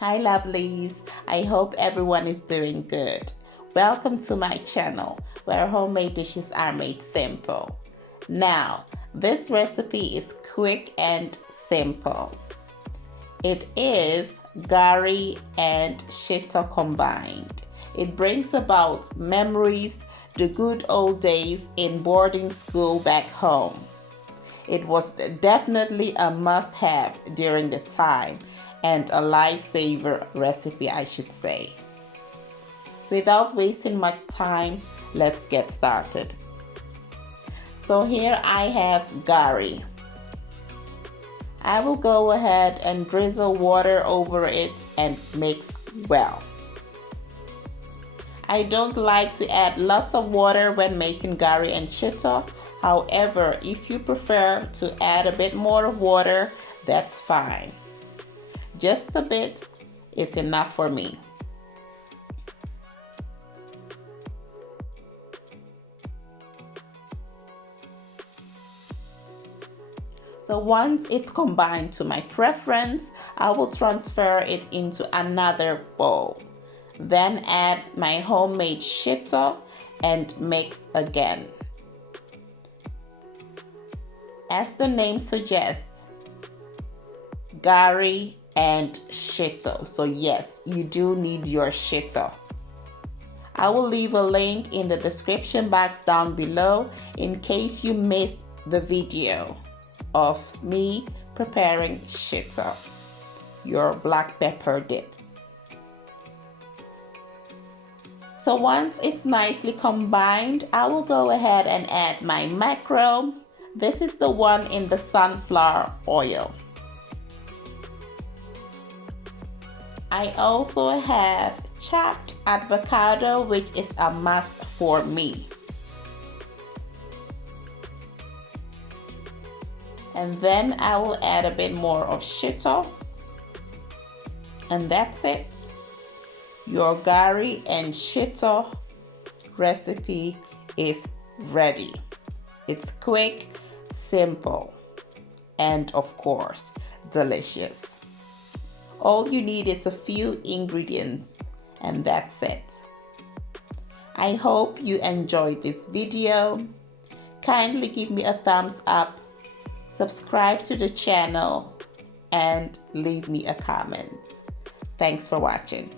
Hi lovelies, I hope everyone is doing good. Welcome to my channel where homemade dishes are made simple. Now, this recipe is quick and simple. It is Gari and Shito combined. It brings about memories, the good old days in boarding school back home. It was definitely a must-have during the time and a lifesaver recipe, I should say. Without wasting much time, let's get started. So here I have Gari. I will go ahead and drizzle water over it and mix well. I don't like to add lots of water when making Gari and Shito. However, if you prefer to add a bit more water, that's fine. Just a bit is enough for me. So once it's combined to my preference, I will transfer it into another bowl. Then add my homemade Shito and mix again. As the name suggests, Gari and Shito. So yes, you do need your Shito. I will leave a link in the description box down below in case you missed the video of me preparing Shito, your black pepper dip. So once it's nicely combined, I will go ahead and add my mackerel. This is the one in the sunflower oil. I also have chopped avocado, which is a must for me. And then I will add a bit more of Shito. And that's it. Your Gari and Shito recipe is ready. It's quick, simple, and of course, delicious. All you need is a few ingredients, and that's it. I hope you enjoyed this video. Kindly give me a thumbs up, subscribe to the channel, and leave me a comment. Thanks for watching.